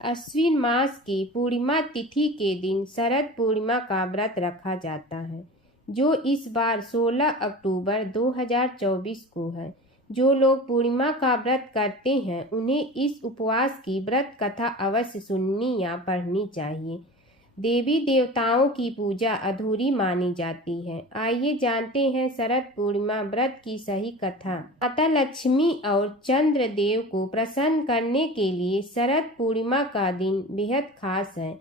अश्विन मास की पूर्णिमा तिथि के दिन शरद पूर्णिमा का व्रत रखा जाता है, जो इस बार 16 अक्टूबर 2024 को है। जो लोग पूर्णिमा का व्रत करते हैं उन्हें इस उपवास की व्रत कथा अवश्य सुननी या पढ़नी चाहिए। देवी देवताओं की पूजा अधूरी मानी जाती है। आइए जानते हैं शरद पूर्णिमा व्रत की सही कथा। माता लक्ष्मी और चंद्रदेव को प्रसन्न करने के लिए शरद पूर्णिमा का दिन बेहद खास है।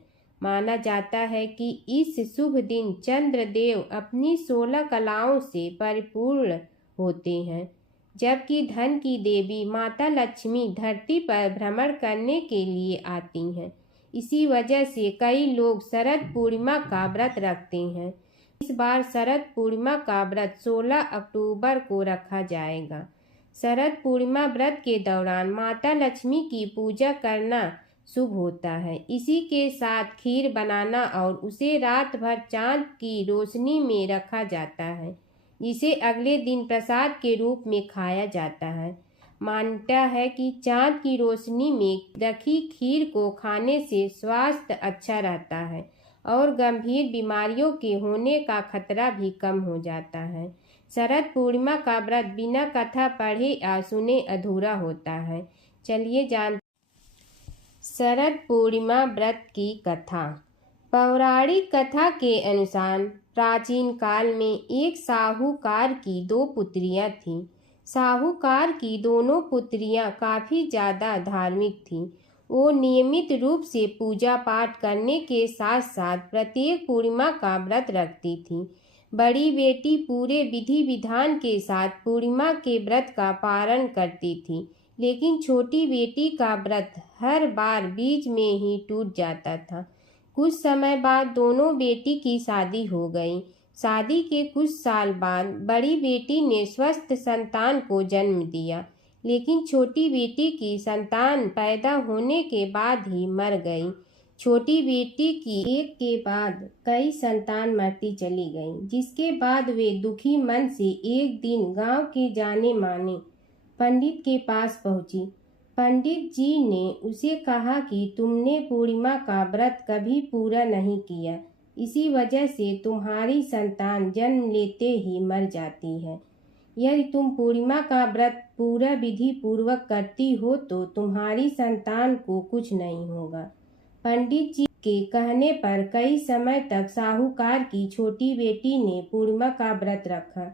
माना जाता है कि इस शुभ दिन चंद्रदेव अपनी 16 कलाओं से परिपूर्ण होते हैं, जबकि धन की देवी माता लक्ष्मी धरती पर भ्रमण करने के लिए आती हैं। इसी वजह से कई लोग शरद पूर्णिमा का व्रत रखते हैं। इस बार शरद पूर्णिमा का व्रत 16 अक्टूबर को रखा जाएगा। शरद पूर्णिमा व्रत के दौरान माता लक्ष्मी की पूजा करना शुभ होता है। इसी के साथ खीर बनाना और उसे रात भर चांद की रोशनी में रखा जाता है, जिसे अगले दिन प्रसाद के रूप में खाया जाता है। मान्यता है कि चांद की रोशनी में रखी खीर को खाने से स्वास्थ्य अच्छा रहता है और गंभीर बीमारियों के होने का खतरा भी कम हो जाता है। शरद पूर्णिमा का व्रत बिना कथा पढ़े या सुने अधूरा होता है। चलिए जानते शरद पूर्णिमा व्रत की कथा। पौराणिक कथा के अनुसार प्राचीन काल में एक साहूकार की 2 पुत्रियां थीं। साहूकार की दोनों पुत्रियां काफ़ी ज़्यादा धार्मिक थीं। वो नियमित रूप से पूजा पाठ करने के साथ साथ प्रत्येक पूर्णिमा का व्रत रखती थीं। बड़ी बेटी पूरे विधि विधान के साथ पूर्णिमा के व्रत का पालन करती थी, लेकिन छोटी बेटी का व्रत हर बार बीच में ही टूट जाता था। कुछ समय बाद दोनों बेटी की शादी हो गई। शादी के कुछ साल बाद बड़ी बेटी ने स्वस्थ संतान को जन्म दिया, लेकिन छोटी बेटी की संतान पैदा होने के बाद ही मर गई। छोटी बेटी की एक के बाद कई संतान मरती चली गईं, जिसके बाद वे दुखी मन से एक दिन गांव के जाने माने पंडित के पास पहुंची। पंडित जी ने उसे कहा कि तुमने पूर्णिमा का व्रत कभी पूरा नहीं किया, इसी वजह से तुम्हारी संतान जन्म लेते ही मर जाती है। यदि तुम पूर्णिमा का व्रत पूरा विधि पूर्वक करती हो तो तुम्हारी संतान को कुछ नहीं होगा। पंडित जी के कहने पर कई समय तक साहूकार की छोटी बेटी ने पूर्णिमा का व्रत रखा,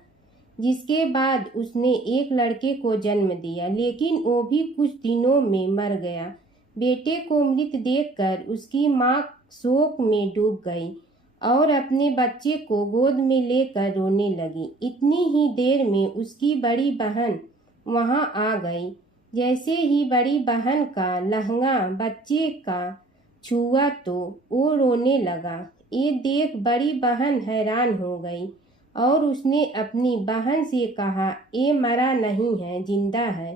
जिसके बाद उसने एक लड़के को जन्म दिया, लेकिन वो भी कुछ दिनों में मर गया। बेटे को मृत देखकर उसकी माँ शोक में डूब गई और अपने बच्चे को गोद में लेकर रोने लगी। इतनी ही देर में उसकी बड़ी बहन वहां आ गई। जैसे ही बड़ी बहन का लहंगा बच्चे का छुआ तो वो रोने लगा। ये देख बड़ी बहन हैरान हो गई और उसने अपनी बहन से कहा, ये मरा नहीं है, जिंदा है।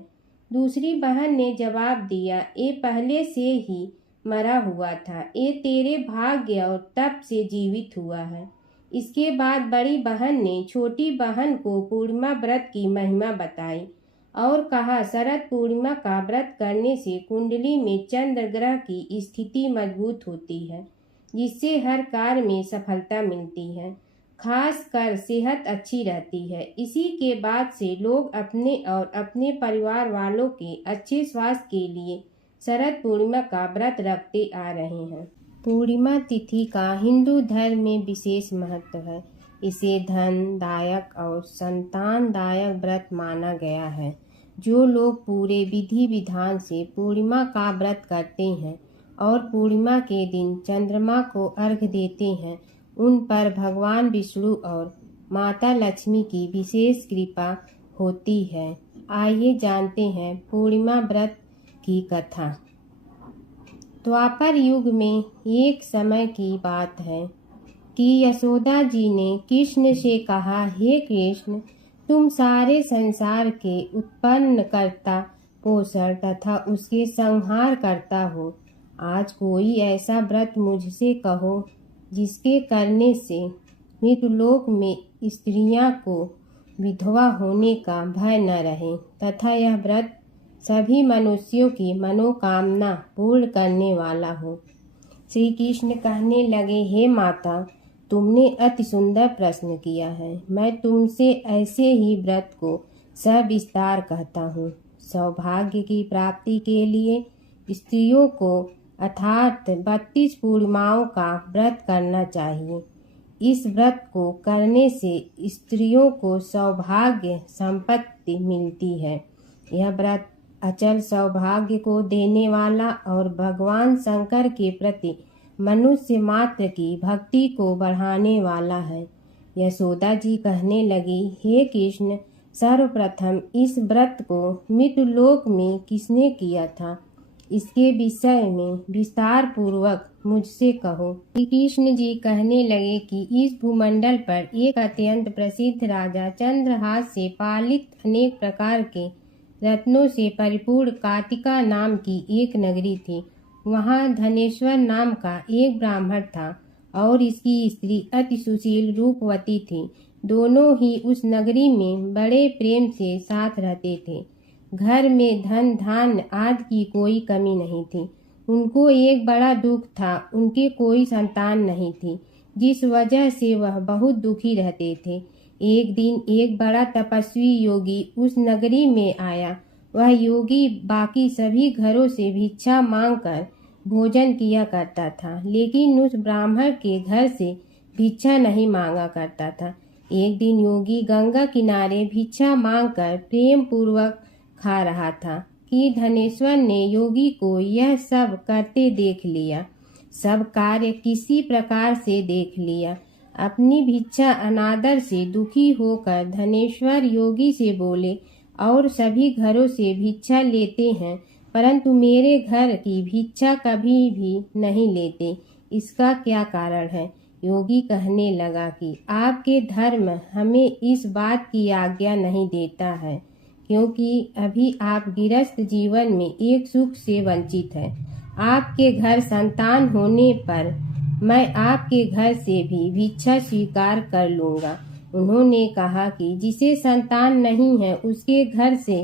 दूसरी बहन ने जवाब दिया, ये पहले से ही मरा हुआ था, ये तेरे भाग्य और तप से जीवित हुआ है। इसके बाद बड़ी बहन ने छोटी बहन को पूर्णिमा व्रत की महिमा बताई और कहा, शरद पूर्णिमा का व्रत करने से कुंडली में चंद्र ग्रह की स्थिति मजबूत होती है, जिससे हर कार्य में सफलता मिलती है, खास कर सेहत अच्छी रहती है। इसी के बाद से लोग अपने और अपने परिवार वालों के अच्छे स्वास्थ्य के लिए शरद पूर्णिमा का व्रत रखते आ रहे हैं। पूर्णिमा तिथि का हिंदू धर्म में विशेष महत्व है। इसे धनदायक और संतानदायक व्रत माना गया है। जो लोग पूरे विधि विधान से पूर्णिमा का व्रत करते हैं और पूर्णिमा के दिन चंद्रमा को अर्घ्य देते हैं, उन पर भगवान विष्णु और माता लक्ष्मी की विशेष कृपा होती है। आइए जानते हैं पूर्णिमा व्रत की कथा। द्वापर युग में एक समय की बात है कि यशोदा जी ने कृष्ण से कहा, हे कृष्ण, तुम सारे संसार के उत्पन्न करता, पोषण तथा उसके संहार करता हो। आज कोई ऐसा व्रत मुझसे कहो जिसके करने से मृतलोक में स्त्रियां को विधवा होने का भय न रहे तथा यह व्रत सभी मनुष्यों की मनोकामना पूर्ण करने वाला हो। श्री कृष्ण कहने लगे, हे माता, तुमने अति सुंदर प्रश्न किया है। मैं तुमसे ऐसे ही व्रत को सविस्तार कहता हूँ। सौभाग्य की प्राप्ति के लिए स्त्रियों को अर्थात 32 पूर्णिमाओं का व्रत करना चाहिए। इस व्रत को करने से स्त्रियों को सौभाग्य संपत्ति मिलती है। यह व्रत अचल सौभाग्य को देने वाला और भगवान शंकर के प्रति मनुष्य मात्र की भक्ति को बढ़ाने वाला है। यशोदा जी कहने लगी, हे कृष्ण, सर्वप्रथम इस व्रत को मृत्युलोक में किसने किया था? इसके विषय में विस्तार पूर्वक मुझसे कहो। श्री कृष्ण जी कहने लगे कि इस भूमंडल पर एक अत्यंत प्रसिद्ध राजा चंद्रहास से पालित अनेक प्रकार के रत्नों से परिपूर्ण कातिका नाम की एक नगरी थी। वहाँ धनेश्वर नाम का एक ब्राह्मण था और इसकी स्त्री अति सुशील रूपवती थी। दोनों ही उस नगरी में बड़े प्रेम से साथ रहते थे। घर में धन धान्य आदि की कोई कमी नहीं थी। उनको एक बड़ा दुख था, उनके कोई संतान नहीं थी, जिस वजह से वह बहुत दुखी रहते थे। एक दिन एक बड़ा तपस्वी योगी उस नगरी में आया। वह योगी बाकी सभी घरों से भिक्षा मांगकर भोजन किया करता था, लेकिन उस ब्राह्मण के घर से भिक्षा नहीं मांगा करता था। एक दिन योगी गंगा किनारे भिक्षा मांगकर प्रेम पूर्वक खा रहा था कि धनेश्वर ने योगी को यह सब करते देख लिया। सब कार्य किसी प्रकार से देख लिया। अपनी भिक्षा अनादर से दुखी होकर धनेश्वर योगी से बोले, और सभी घरों से भिक्षा लेते हैं, परंतु मेरे घर की भिक्षा कभी भी नहीं लेते, इसका क्या कारण है? योगी कहने लगा कि आपके धर्म हमें इस बात की आज्ञा नहीं देता है, क्योंकि अभी आप गृहस्थ जीवन में एक सुख से वंचित हैं। आपके घर संतान होने पर मैं आपके घर से भी भिक्षा स्वीकार कर लूँगा। उन्होंने कहा कि जिसे संतान नहीं है उसके घर से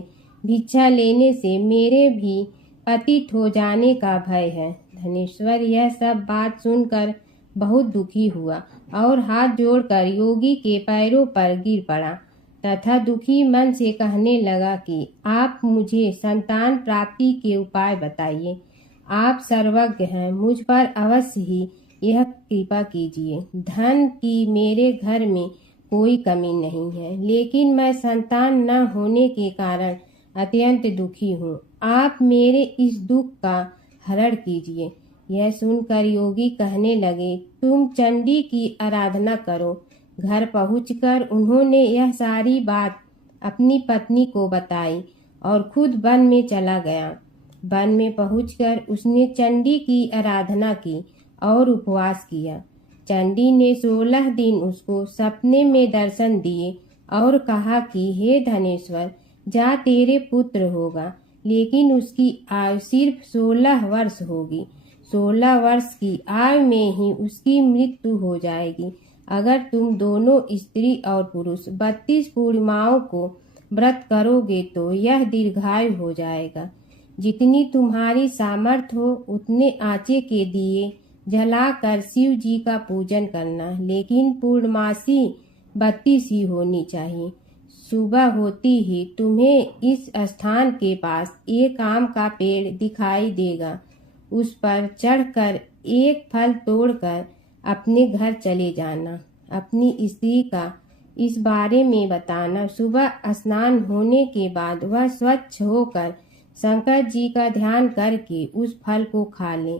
भिक्षा लेने से मेरे भी पतित हो जाने का भय है। धनेश्वर यह सब बात सुनकर बहुत दुखी हुआ और हाथ जोड़कर योगी के पैरों पर गिर पड़ा तथा दुखी मन से कहने लगा कि आप मुझे संतान प्राप्ति के उपाय बताइए। आप सर्वज्ञ हैं, मुझ पर अवश्य ही यह कृपा कीजिए। धन की मेरे घर में कोई कमी नहीं है, लेकिन मैं संतान न होने के कारण अत्यंत दुखी हूँ। आप मेरे इस दुख का हरण कीजिए। यह सुनकर योगी कहने लगे, तुम चंडी की आराधना करो। घर पहुंचकर उन्होंने यह सारी बात अपनी पत्नी को बताई और खुद वन में चला गया। वन में पहुंचकर उसने चंडी की आराधना की और उपवास किया। चंडी ने 16 दिन उसको सपने में दर्शन दिए और कहा कि हे धनेश्वर, जा तेरे पुत्र होगा, लेकिन उसकी आयु सिर्फ 16 वर्ष होगी। 16 वर्ष की आयु में ही उसकी मृत्यु हो जाएगी। अगर तुम दोनों स्त्री और पुरुष 32 पूर्णिमाओं को व्रत करोगे तो यह दीर्घायु हो जाएगा। जितनी तुम्हारी सामर्थ्य हो उतने आँचे के दिए जलाकर शिव जी का पूजन करना, लेकिन पूर्णमासी 32 ही होनी चाहिए। सुबह होती ही तुम्हें इस स्थान के पास एक आम का पेड़ दिखाई देगा। उस पर चढ़कर एक फल तोड़कर अपने घर चले जाना। अपनी स्त्री का इस बारे में बताना। सुबह स्नान होने के बाद वह स्वच्छ होकर शंकर जी का ध्यान करके उस फल को खा ले।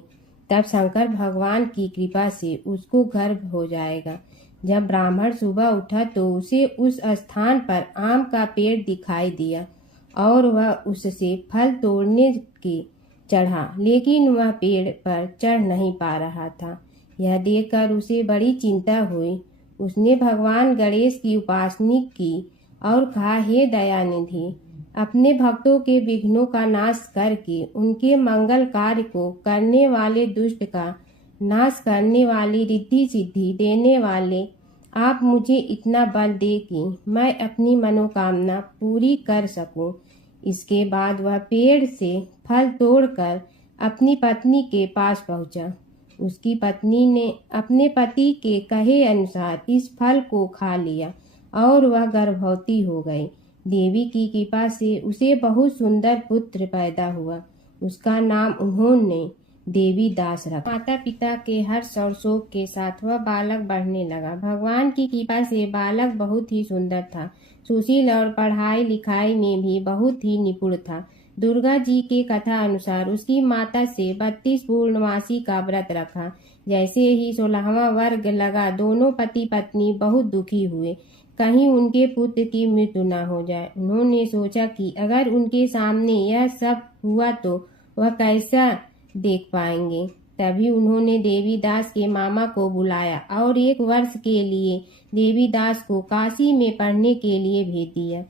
तब शंकर भगवान की कृपा से उसको गर्भ हो जाएगा। जब ब्राह्मण सुबह उठा तो उसे उस स्थान पर आम का पेड़ दिखाई दिया और वह उससे फल तोड़ने के चढ़ा, लेकिन वह पेड़ पर चढ़ नहीं पा रहा था। यह देखकर उसे बड़ी चिंता हुई। उसने भगवान गणेश की उपासना की और कहा, हे दयानिधि, अपने भक्तों के विघ्नों का नाश करके उनके मंगल कार्य को करने वाले, दुष्ट का नाश करने वाले, रिद्धि सिद्धि देने वाले, आप मुझे इतना बल दे कि मैं अपनी मनोकामना पूरी कर सकूं। इसके बाद वह पेड़ से फल तोड़कर अपनी पत्नी के पास पहुंचा। उसकी पत्नी ने अपने पति के कहे अनुसार इस फल को खा लिया और वह गर्भवती हो गई। देवी की कृपा से उसे बहुत सुंदर पुत्र पैदा हुआ। उसका नाम उन्होंने देवी दास रखा। माता पिता के हर्ष और शोक के साथ वह बालक बढ़ने लगा। भगवान की कृपा से बालक बहुत ही सुंदर था, सुशील और पढ़ाई लिखाई में भी बहुत ही निपुण था। दुर्गा जी के कथा अनुसार उसकी माता से 32 पूर्णमासी का व्रत रखा। जैसे ही 16वां वर्ग लगा, दोनों पति पत्नी बहुत दुखी हुए, कहीं उनके पुत्र की मृत्यु न हो जाए। उन्होंने सोचा कि अगर उनके सामने यह सब हुआ तो वह कैसा देख पाएंगे। तभी उन्होंने देवीदास के मामा को बुलाया और 1 वर्ष के लिए देवीदास को काशी में पढ़ने के लिए भेज दिया।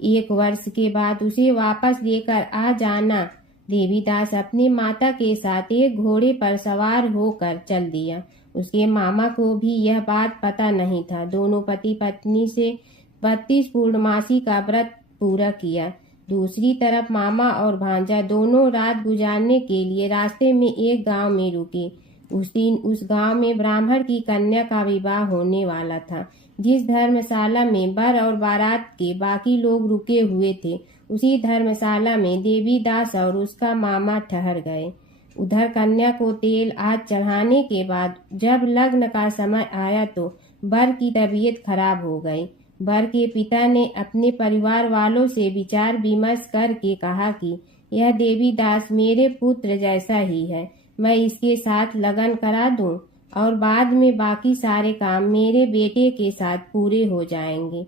1 वर्ष के बाद उसे वापस लेकर आ जाना। देवीदास अपने माता के साथ एक घोड़े पर सवार होकर चल दिया। उसके मामा को भी यह बात पता नहीं था। दोनों पति पत्नी से 32 पूर्णमासी का व्रत पूरा किया। दूसरी तरफ मामा और भांजा दोनों रात गुजारने के लिए रास्ते में एक गांव में रुके। उस दिन उस गांव में ब्राह्मण की कन्या का विवाह होने वाला था। जिस धर्मशाला में वर और बारात के बाकी लोग रुके हुए थे, उसी धर्मशाला में देवीदास और उसका मामा ठहर गए। उधर कन्या को तेल आज चढ़ाने के बाद जब लग्न का समय आया तो वर की तबीयत खराब हो गई। वर के पिता ने अपने परिवार वालों से विचार विमर्श करके कहा कि यह देवीदास मेरे पुत्र जैसा ही है, मैं इसके साथ लगन करा दूं और बाद में बाकी सारे काम मेरे बेटे के साथ पूरे हो जाएंगे।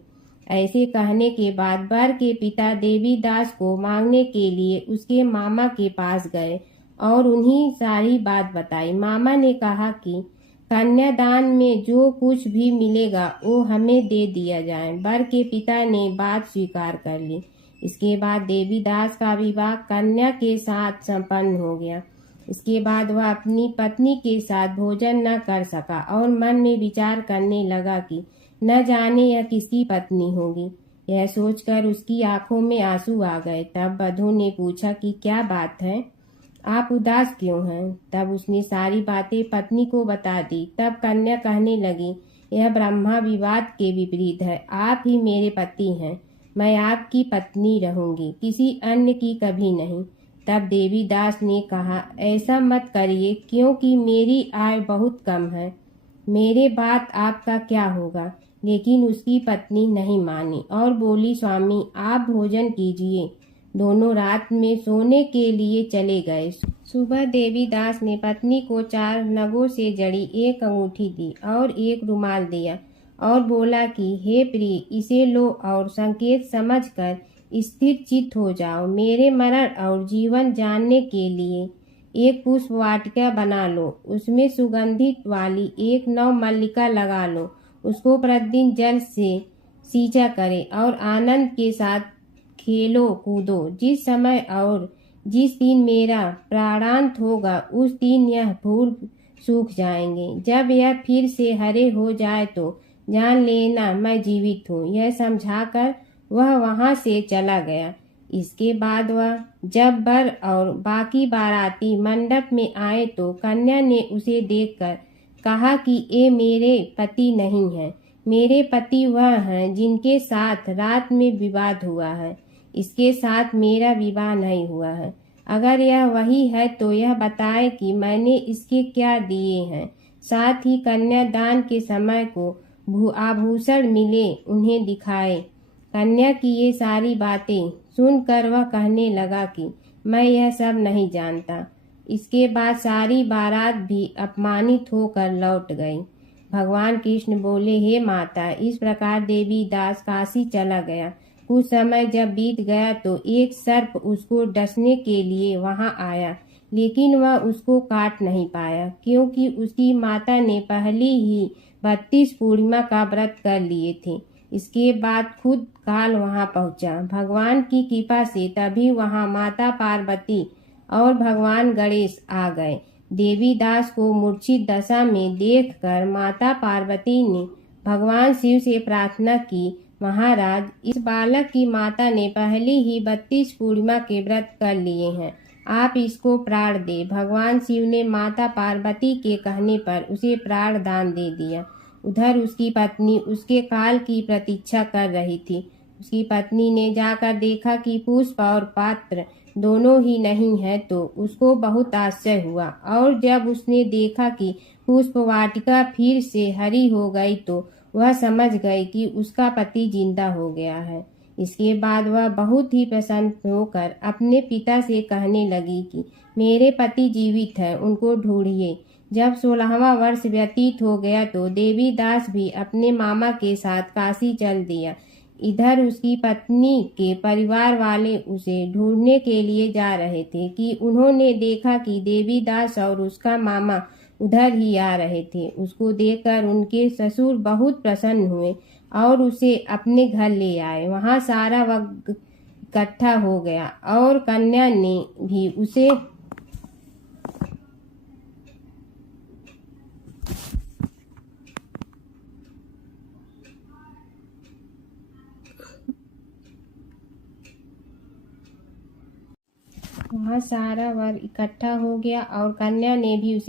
ऐसे कहने के बाद वर के पिता देवीदास को मांगने के लिए उसके मामा के पास गए और उन्हीं सारी बात बताई। मामा ने कहा कि कन्यादान में जो कुछ भी मिलेगा वो हमें दे दिया जाए। वर के पिता ने बात स्वीकार कर ली। इसके बाद देवीदास का विवाह कन्या के साथ संपन्न हो गया। इसके बाद वह अपनी पत्नी के साथ भोजन न कर सका और मन में विचार करने लगा कि न जाने यह किसकी पत्नी होगी। यह सोचकर उसकी आंखों में आंसू आ गए। तब वधू ने पूछा कि क्या बात है, आप उदास क्यों हैं? तब उसने सारी बातें पत्नी को बता दी। तब कन्या कहने लगी, यह ब्रह्मा विवाद के विपरीत है। आप ही मेरे पति हैं, मैं आपकी पत्नी रहूंगी, किसी अन्य की कभी नहीं। तब देवीदास ने कहा, ऐसा मत करिए, क्योंकि मेरी आय बहुत कम है, मेरे बाद आपका क्या होगा। लेकिन उसकी पत्नी नहीं मानी और बोली, स्वामी आप भोजन कीजिए। दोनों रात में सोने के लिए चले गए। सुबह देवीदास ने पत्नी को 4 नगों से जड़ी एक अंगूठी दी और एक रुमाल दिया और बोला कि हे प्रिय, इसे लो और संकेत समझकर स्थिर चित्त हो जाओ। मेरे मरण और जीवन जानने के लिए एक पुष्प वाटिका बना लो, उसमें सुगंधित वाली एक नव मल्लिका लगा लो, उसको प्रतिदिन जल से सींचा करे और आनंद के साथ खेलो कूदो। जिस समय और जिस दिन मेरा प्राणांत होगा उस दिन यह फूल सूख जाएंगे। जब यह फिर से हरे हो जाए तो जान लेना मैं जीवित हूँ। यह समझाकर वह वहां से चला गया। इसके बाद वह जब वर और बाकी बाराती मंडप में आए तो कन्या ने उसे देखकर कहा कि ये मेरे पति नहीं है, मेरे पति वह हैं जिनके साथ रात में विवाद हुआ है, इसके साथ मेरा विवाह नहीं हुआ है। अगर यह वही है तो यह बताए कि मैंने इसके क्या दिए हैं, साथ ही कन्यादान के समय को आभूषण मिले उन्हें दिखाए। कन्या की ये सारी बातें सुनकर वह कहने लगा कि मैं यह सब नहीं जानता। इसके बाद सारी बारात भी अपमानित होकर लौट गई। भगवान कृष्ण बोले, हे माता, इस प्रकार देवीदास काशी चला गया। कुछ समय जब बीत गया तो एक सर्प उसको डसने के लिए वहां आया, लेकिन वह उसको काट नहीं पाया, क्योंकि उसकी माता ने पहले ही 32 पूर्णिमा का व्रत कर लिए थे। इसके बाद खुद काल वहां पहुंचा। भगवान की कृपा से तभी वहां माता पार्वती और भगवान गणेश आ गए। देवीदास को मूर्छित दशा में देखकर माता पार्वती ने भगवान शिव से प्रार्थना की, महाराज, इस बालक की माता ने पहले ही 32 पूर्णिमा के व्रत कर लिए हैं। आप इसको प्राण दे। भगवान शिव ने माता पार्वती के कहने पर उसे प्राण दान दे दिया। उधर उसकी पत्नी उसके काल की प्रतीक्षा कर रही थी। उसकी पत्नी ने जाकर देखा कि पुष्प और पात्र दोनों ही नहीं है तो उसको बहुत आश्चर्य हुआ, और जब उसने देखा कि पुष्प वाटिका फिर से हरी हो गई तो वह समझ गई कि उसका पति जिंदा हो गया है। इसके बाद वह बहुत ही प्रसन्न होकर अपने पिता से कहने लगी कि मेरे पति जीवित हैं, उनको ढूंढिए। जब 16वां वर्ष व्यतीत हो गया तो देवी दास भी अपने मामा के साथ काशी चल दिया। इधर उसकी पत्नी के परिवार वाले उसे ढूंढने के लिए जा रहे थे कि उन्होंने देखा कि देवी दास और उसका मामा उधर ही आ रहे थे। उसको देखकर उनके ससुर बहुत प्रसन्न हुए और उसे अपने घर ले आए। वहाँ सारा वर्ग इकट्ठा हो गया और कन्या ने भी उसे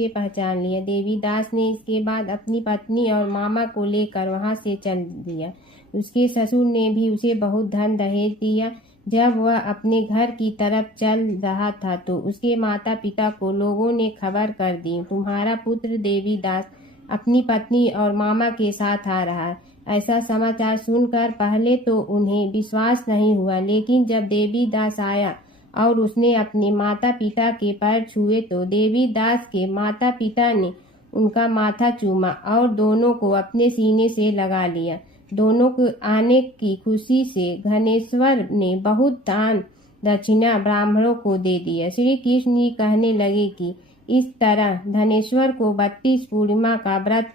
पहचान लिया। देवीदास ने इसके बाद अपनी पत्नी और मामा को लेकर वहां से चल दिया। उसके ससुर ने भी उसे बहुत धन दहेज दिया। जब वह अपने घर की तरफ चल रहा था तो उसके माता पिता को लोगों ने खबर कर दी, तुम्हारा पुत्र देवीदास अपनी पत्नी और मामा के साथ आ रहा है। ऐसा समाचार सुनकर पहले तो उन्हें विश्वास नहीं हुआ, लेकिन जब देवीदास आया और उसने अपने माता पिता के पैर छुए तो देवीदास के माता पिता ने उनका माथा चूमा और दोनों को अपने सीने से लगा लिया। दोनों को आने की खुशी से धनेश्वर ने बहुत दान दक्षिणा ब्राह्मणों को दे दिया। श्री कृष्ण जी कहने लगे कि इस तरह धनेश्वर को 32 पूर्णिमा का व्रत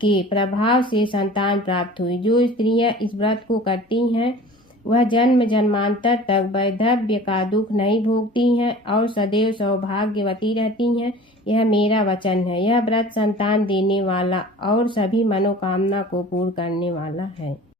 के प्रभाव से संतान प्राप्त हुई। जो स्त्रियां इस व्रत को करती हैं वह जन्म जन्मांतर तक वैधव्य का दुख नहीं भोगती हैं और सदैव सौभाग्यवती रहती हैं। यह मेरा वचन है। यह व्रत संतान देने वाला और सभी मनोकामना को पूर्ण करने वाला है।